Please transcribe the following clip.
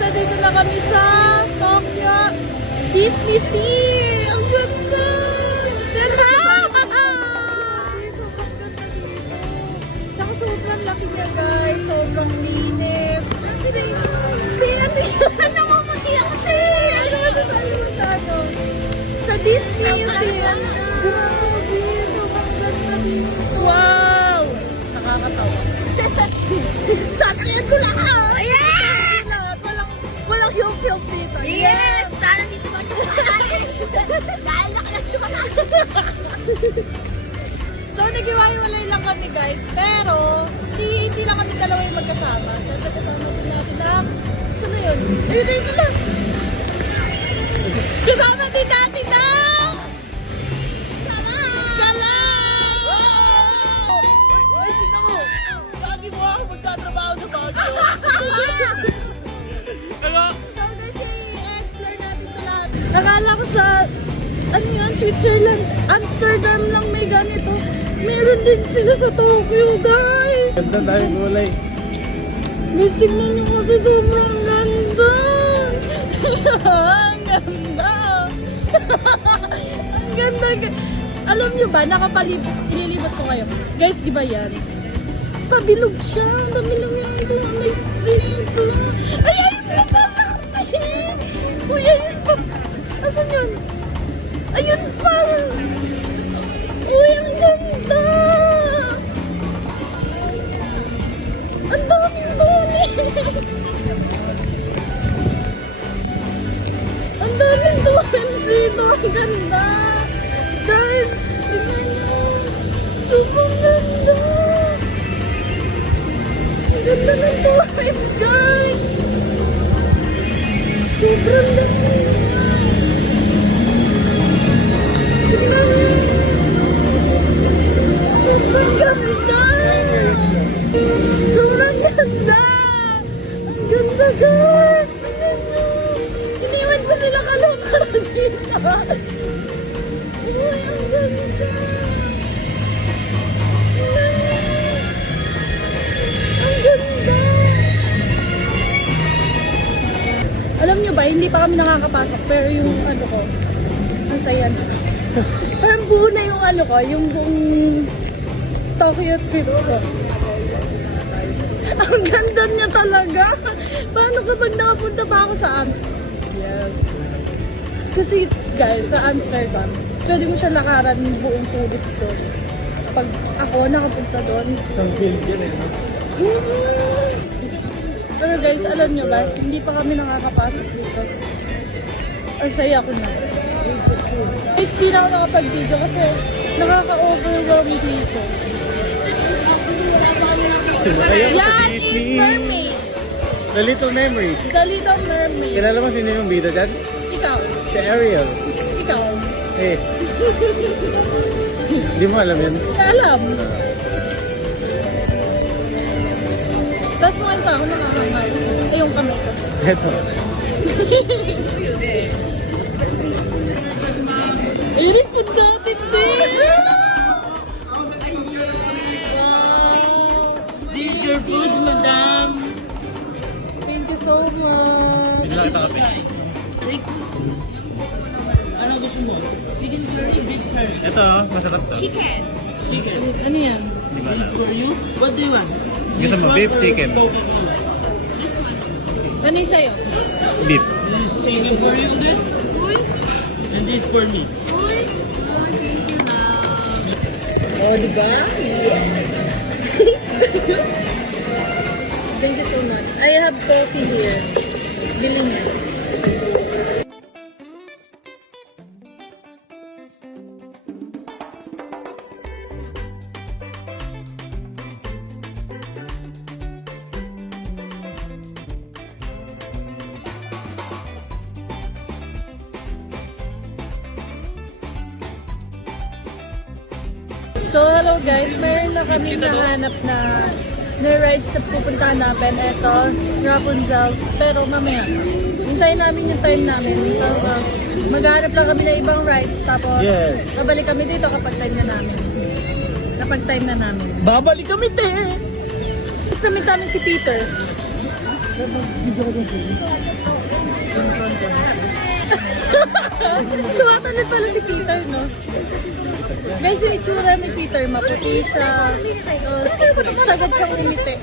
Dito na kami sa Tokyo Disney Sea! Ang ganda! Ganda! Sobrang ganda dito. Tsaka sobrang laki niya guys. Sobrang linis. Ano mo mati-ati? Ano masasabi mo sa ano? Sa Disney Sea. Grabe! Sobrang ganda dito. Wow! Nakakatawa. Sasayan ko lahat! Ayan! Walang hills dito. Yes! Sana dito ba ito dahil nakalag na. So, nag-iwalay lang kami guys. Pero, hindi lang kami dalawa yung magkasama. So, magkasama din natin na, saan na yun? Ayun na yun sila. Kasama din natin na, Salam! Ay, tignan mo. Lagi mo ako magtatrabaho na bago. So, guys, i-explore natin ito lahat. Nakala ko sa, ano yun, Switzerland, Amsterdam lang may ganito. Meron din sila sa Tokyo, guys. Ganda tayo gulay. Guys, tingnan nyo kasi sobrang ganda. Ang ganda. Ang ganda. Alam nyo ba, ililibot ko kayo. Guys, di ba yan? Pabilog siya. Pabilog yan ito. May ito. Ay, ayun pa pa natin. Uy, ayun pa. Asan yun? Ayun pa. Uy, ang ganda. Ang daming dami. Ang daming dolls dito. Ang ganda. Guys, tignan nyo. Sobrang ganda. Ang ganda ng dolls, guys. Sobrang ganda. Tignan nyo. Sobrang ganda. Sobrang ganda. Ang ganda, guys. Tignan nyo. Iniwan ko sila kalungkot dito. Uy, ang ganda. Tignan nyo. Ang ganda. Alam nyo ba, hindi pa kami nakakapasok, pero yung ano ko, ang saya na. Parang buo na yung ano ko, yung buong Tokyo trip ko. Ang ganda niya talaga. Paano kapag nakapunta pa ako sa Amsterdam? Yes. Kasi guys, sa Amsterdam, pwede mo siya lakaran buong tulips doon. Pag ako nakapunta doon, Isang field yun eh. pero guys, alam nyo ba, hindi pa kami nakakapasok dito. Ang saya ko na. Guys, di na ako nakapag-video kasi nakaka-overwhelm dito. Sino kaya? Yan is Mermaid. The Little Memories. The Little Mermaid. Kilala mo sino yung bida dyan? Ikaw. Si Ariel. Ikaw. Eh. Hindi mo alam yan? Alam. Tapos mo pa ako nakakamay. Ay, yung kamay ko. Eto. Ay, rin po dati din. This is your food, madam. Thank you so much. Ano gusto mo? Chicken curry, beef curry. Ito, masarap to. Chicken. Ano yan? Di ba alam? For you? What do you want? Gusto mo beef, chicken? Coca-Cola. Ano yung sa'yo? Beef. Chicken for you, this. And this for me. Oh, di ba? Thank you so much. I have coffee here. Bilhin mo. So, hello guys. Meron na kami nahanap na rides na pupuntahan namin. Ito, Rapunzel's. Pero mamaya, hintayin namin yung time namin. Maghanap lang kami na ibang rides. Tapos, Yes. babalik kami dito kapag time na namin. Kapag time na namin. Babalik kami, te! Tapos namin si Peter. Tumatanod pala si Peter, no? Guys, yung itsura ni Peter, maputi siya. Sagad siyang umiti.